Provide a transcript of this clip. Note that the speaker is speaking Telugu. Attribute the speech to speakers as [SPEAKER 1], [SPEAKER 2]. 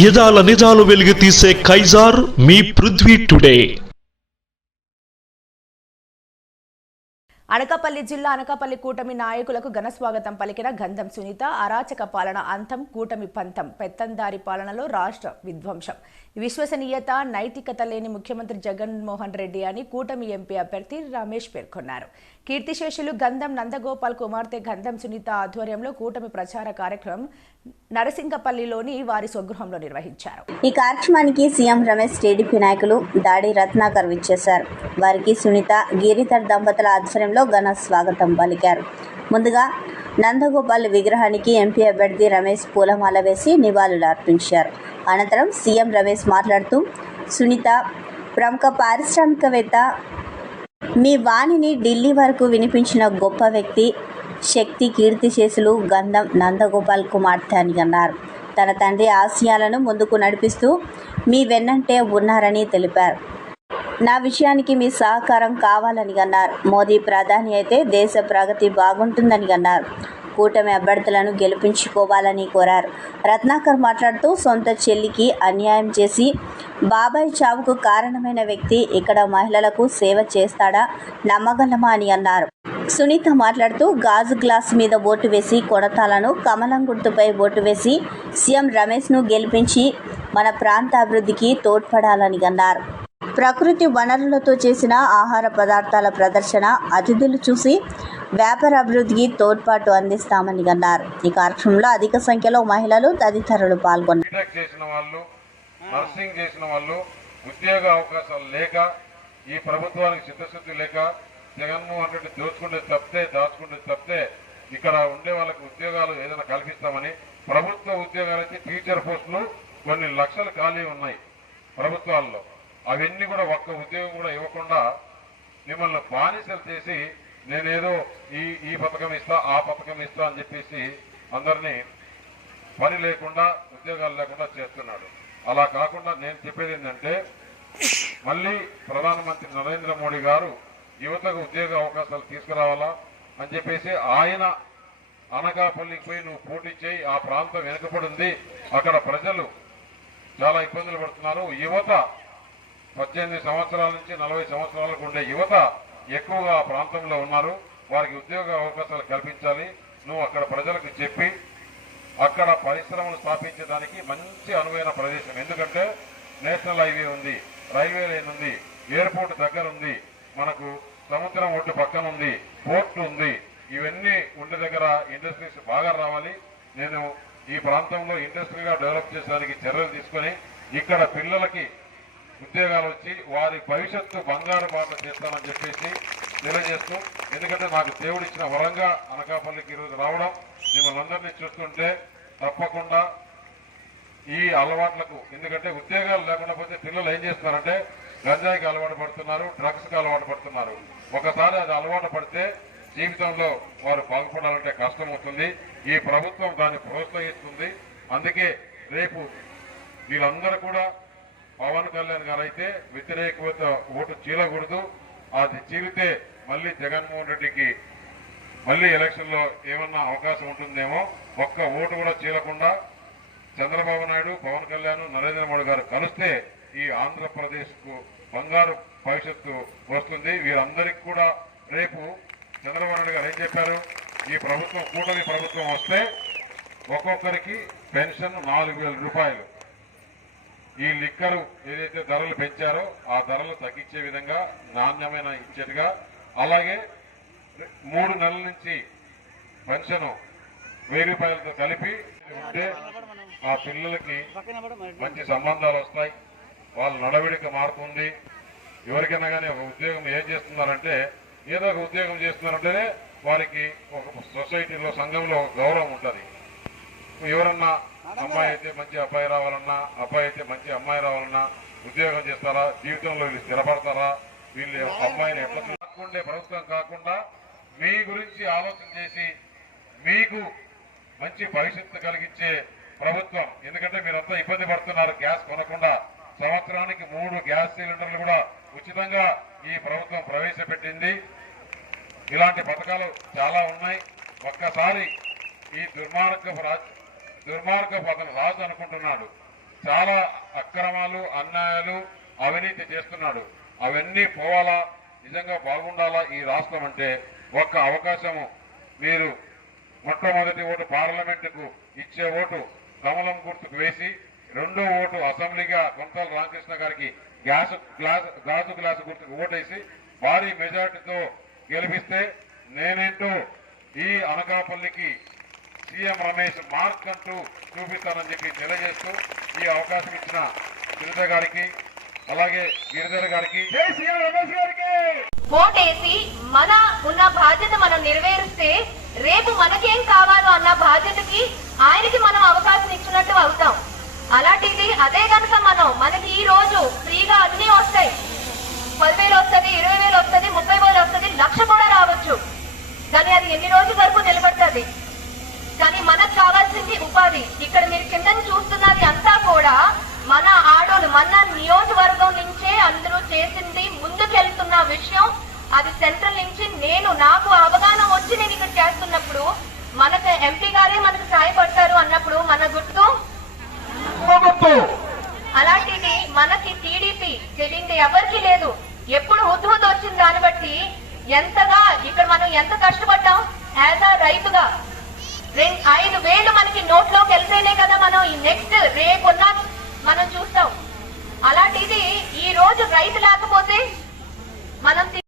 [SPEAKER 1] యదాల నిజాలు వెలుగు తీసే కైజార్ మీ పృథ్వీ టుడే.
[SPEAKER 2] అనకాపల్లి జిల్లా అనకాపల్లి కూటమి నాయకులకు ఘన స్వాగతం పలికిన గంధం సునీత అరాచక పాలన అంతం కూటమి పంతం పెత్తందారి పాలనలో రాష్ట్ర విధ్వంసం. విశ్వసనీయత నైతికత లేని ముఖ్యమంత్రి జగన్మోహన్ రెడ్డి అని కూటమి ఎంపీ అభ్యర్థి రమేష్ పేర్కొన్నారు. కీర్తిశేషులు గంధం నందగోపాల్ కుమార్తె గంధం సునీత ఆధ్వర్యంలో కూటమి ప్రచార కార్యక్రమం నరసింగపల్లిలోని వారి స్వగృహంలో నిర్వహించారు.
[SPEAKER 3] ఈ కార్యక్రమానికి సీఎం రమేష్ టీడీపీ నాయకులు దాడి రత్నాకర్ విచ్చేశారు. వారికి సునీత గిరిధర్ దంపతుల ఆధ్వర్యంలో ఘన స్వాగతం పలికారు. ముందుగా నందగోపాల్ విగ్రహానికి ఎంపీ అభ్యర్థి రమేష్ పూలమాల వేసి నివాళులు అర్పించారు. అనంతరం సీఎం రమేష్ మాట్లాడుతూ సునీత ప్రముఖ పారిశ్రామికవేత్త మీ వాణిని ఢిల్లీ వరకు వినిపించిన గొప్ప వ్యక్తి శక్తి కీర్తిశేషులు గంధం నందగోపాల్ కుమార్తె అని అన్నారు. తన తండ్రి ఆశయాలను ముందుకు నడిపిస్తూ మీ వెన్నంటే ఉన్నారని తెలిపారు. నా విషయానికి మీ సహకారం కావాలని అన్నారు. మోదీ ప్రధాని అయితే దేశ ప్రగతి బాగుంటుందని అన్నారు. కూటమి అభ్యర్థులను గెలిపించుకోవాలని కోరారు. రత్నాకర్ మాట్లాడుతూ సొంత చెల్లికి అన్యాయం చేసి బాబాయ్ చావుకు కారణమైన వ్యక్తి ఇక్కడ మహిళలకు సేవ చేస్తాడా? నమ్మగలమా అని అన్నారు. సునీత మాట్లాడుతూ గాజు గ్లాస్ మీద ఓటు వేసి కొడతాలను కమలం గుర్తుపై ఓటు వేసి సీఎం రమేష్ను గెలిపించి మన ప్రాంత అభివృద్ధికి తోడ్పడాలని అన్నారు. ప్రకృతి వనరులతో చేసిన ఆహార పదార్థాల ప్రదర్శన అతిథులు చూసి వ్యాపార అభివృద్ధికి తోడ్పాటు అందిస్తామని అన్నారు. ఈ కార్యక్రమంలో అధిక సంఖ్యలో మహిళలు తదితరులు పాల్గొన్నారు.
[SPEAKER 4] చేసిన వాళ్ళు నర్సింగ్ చేసిన వాళ్ళు ఉద్యోగ అవకాశాలు లేక ఈ ప్రభుత్వానికి చిత్తశుద్ధి లేక జగన్మోహన్ రెడ్డి దోచుకుంటే తప్పితే దాచుకుంటే తప్పితే ఇక్కడ ఉండే వాళ్ళకి ఉద్యోగాలు ఏదైనా కల్పిస్తామని ప్రభుత్వ ఉద్యోగాలకి టీచర్ పోస్టులు కొన్ని లక్షలు ఖాళీ ఉన్నాయి ప్రభుత్వాల్లో. అవన్నీ కూడా ఒక్క ఉద్యోగం కూడా ఇవ్వకుండా మిమ్మల్ని బానిసలు చేసి నేనేదో ఈ ఈ పథకం ఇస్తా ఆ పథకం ఇస్తా అని చెప్పేసి అందరినీ పని లేకుండా ఉద్యోగాలు లేకుండా చేస్తున్నాడు. అలా కాకుండా నేను చెప్పేది ఏంటంటే మళ్ళీ ప్రధానమంత్రి నరేంద్ర మోడీ గారు యువతకు ఉద్యోగ అవకాశాలు తీసుకురావాలా అని చెప్పేసి ఆయన అనకాపల్లికి పోయి నువ్వు పోటీ చేయి ఆ ప్రాంతం వెనుకబడింది అక్కడ ప్రజలు చాలా ఇబ్బందులు పడుతున్నారు. యువత పద్దెనిమిది సంవత్సరాల నుంచి నలభై సంవత్సరాలకు ఉండే యువత ఎక్కువగా ఆ ప్రాంతంలో ఉన్నారు. వారికి ఉద్యోగ అవకాశాలు కల్పించాలి. నువ్వు అక్కడ ప్రజలకు చెప్పి అక్కడ పరిశ్రమలు స్థాపించడానికి మంచి అనువైన ప్రదేశం. ఎందుకంటే నేషనల్ హైవే ఉంది రైల్వే లైన్ ఉంది ఎయిర్పోర్ట్ దగ్గర ఉంది మనకు సముద్రం ఒడ్డు పక్కన ఉంది పోర్ట్ ఉంది. ఇవన్నీ ఉండే దగ్గర ఇండస్ట్రీస్ బాగా రావాలి. నేను ఈ ప్రాంతంలో ఇండస్ట్రీగా డెవలప్ చేసేదానికి చర్యలు తీసుకొని ఇక్కడ పిల్లలకి ఉద్యోగాలు వచ్చి వారి భవిష్యత్తు బంగారు బాట చేస్తానని చెప్పేసి తెలియజేస్తూ ఎందుకంటే నాకు దేవుడిచ్చిన వరంగా అనకాపల్లికి ఈరోజు రావడం మిమ్మల్ని అందరినీ చూస్తుంటే తప్పకుండా ఈ అలవాట్లకు ఎందుకంటే ఉద్యోగాలు లేకుండా పోతే పిల్లలు ఏం చేస్తున్నారంటే గంజాయికి అలవాటు పడుతున్నారు డ్రగ్స్కి అలవాటు పడుతున్నారు. ఒకసారి అది అలవాటు పడితే జీవితంలో వారు బాగుపడాలంటే కష్టమవుతుంది. ఈ ప్రభుత్వం దాన్ని ప్రోత్సహిస్తుంది. అందుకే రేపు వీళ్ళందరూ కూడా పవన్ కళ్యాణ్ గారు అయితే వ్యతిరేకత ఓటు చీలకూడదు. అది చీలితే మళ్ళీ జగన్మోహన్ రెడ్డికి మళ్ళీ ఎలక్షన్లో ఏమన్నా అవకాశం ఉంటుందేమో ఒక్క ఓటు కూడా చీలకుండా చంద్రబాబు నాయుడు పవన్ కళ్యాణ్ నరేంద్ర మోడీ గారు కలిస్తే ఈ ఆంధ్రప్రదేశ్కు బంగారు భవిష్యత్తు వస్తుంది. వీరందరికీ కూడా రేపు చంద్రబాబు నాయుడు గారు ఏం చెప్పారు? ఈ ప్రభుత్వం కూటమి ప్రభుత్వం వస్తే ఒక్కొక్కరికి పెన్షన్ నాలుగు వేల రూపాయలు. ఈ లిక్కరు ఏదైతే ధరలు పెంచారో ఆ ధరలు తగ్గించే విధంగా నాణ్యమైన ఇచ్చేట్టుగా అలాగే మూడు నెలల నుంచి పెన్షన్ వెయ్యి రూపాయలతో కలిపి ఉంటే ఆ పిల్లలకి మంచి సంబంధాలు వస్తాయి. వాళ్ళ నడవడిక మారుతుంది ఎవరికైనా కానీ ఒక ఉద్యోగం ఏం చేస్తున్నారంటే ఏదో ఒక ఉద్యోగం చేస్తున్నారంటేనే వారికి ఒక సొసైటీలో సంఘంలో ఒక గౌరవం ఉంటుంది. ఎవరన్నా అమ్మాయి అయితే మంచి అబ్బాయి రావాలన్నా అబ్బాయి అయితే మంచి అమ్మాయి రావాలన్నా ఉద్యోగం చేస్తారా? జీవితంలో వీళ్ళు స్థిరపడతారా? వీళ్ళు అమ్మాయిని ఎట్లా కాకుండా ప్రభుత్వం కాకుండా మీ గురించి ఆలోచన చేసి మీకు మంచి భవిష్యత్తు కలిగించే ప్రభుత్వం. ఎందుకంటే మీరంతా ఇబ్బంది పడుతున్నారు. గ్యాస్ కొనకుండా సంవత్సరానికి మూడు గ్యాస్ సిలిండర్లు కూడా ఉచితంగా ఈ ప్రభుత్వం ప్రవేశపెట్టింది. ఇలాంటి పథకాలు చాలా ఉన్నాయి. ఒక్కసారి ఈ దుర్మార్గపు రాజ్ దుర్మార్గపు అతను రాజు అనుకుంటున్నాడు. చాలా అక్రమాలు అన్యాయాలు అవినీతి చేస్తున్నాడు. అవన్నీ పోవాలా? నిజంగా బాగుండాలా ఈ రాష్ట్రం అంటే? ఒక్క అవకాశము. మీరు మొట్టమొదటి ఓటు పార్లమెంటుకు ఇచ్చే ఓటు కమలం గుర్తుకు వేసి రెండో ఓటు అసెంబ్లీగా కొంతల రామకృష్ణ గారికి గ్యాస్ గ్లాస్ గాజు గ్లాసు గుర్తుకు ఓటేసి భారీ మెజార్టీతో గెలిపిస్తే నేనేంటో ఈ అనకాపల్లికి సీఎం రమేష్ మార్క్ అంటూ చూపిస్తానని చెప్పి తెలియజేస్తూ ఈ అవకాశం ఇచ్చిన సునీత గారికి అలాగే గిరిధర్ గారికి. జై సీఎం రమేష్ గారికి!
[SPEAKER 5] ఓటేసి మన ఉన్న బాధ్యత మనం నెరవేరిస్తే రేపు మనకేం కావాలో అన్న బాధ్యతకి ఆయనకి మనం అవకాశం ఇచ్చినట్టు అవుతాం అలాంటిది అదే కనుక మనం మనకి ఈ రోజు ఫ్రీగా అన్ని వస్తాయి పదివేలు వస్తుంది ఇరవై వేలు వస్తుంది ముప్పై వేలు వస్తుంది లక్ష కూడా రావచ్చు కానీ అది ఎన్ని రోజుల వరకు నిలబడుతుంది కానీ మనకు ఉపాధి ఇక్కడ మీరు కింద చూస్తున్నది అంతా కూడా మన ఆడోలు మన నియోజకవర్గం నుంచే అందరూ చేసింది ముందుకెళ్తున్న విషయం. అది సెంట్రల్ నుంచి నేను నాకు అవగాహన వచ్చి నేను ఇక్కడ చేస్తున్నప్పుడు మనకు ఎంపీ గారే మనకు సహాయపడతారు అన్నప్పుడు మన గుర్తు? అలాంటిది మనకి టీడీపీ తెలియంది ఎవరికి లేదు. ఎప్పుడు హుద్హుద్ వచ్చిన దాన్ని బట్టి ఎంతగా ఇక్కడ మనం ఎంత కష్టపడ్డాం? యాజ్ అ రైతుగా ఐదు వేలు మనకి నోట్లోకి వెళ్తేనే కదా మనం ఈ నెక్స్ట్ రేపున్న మనం చూస్తాం. అలాంటిది ఈ రోజు రైతు లేకపోతే మనం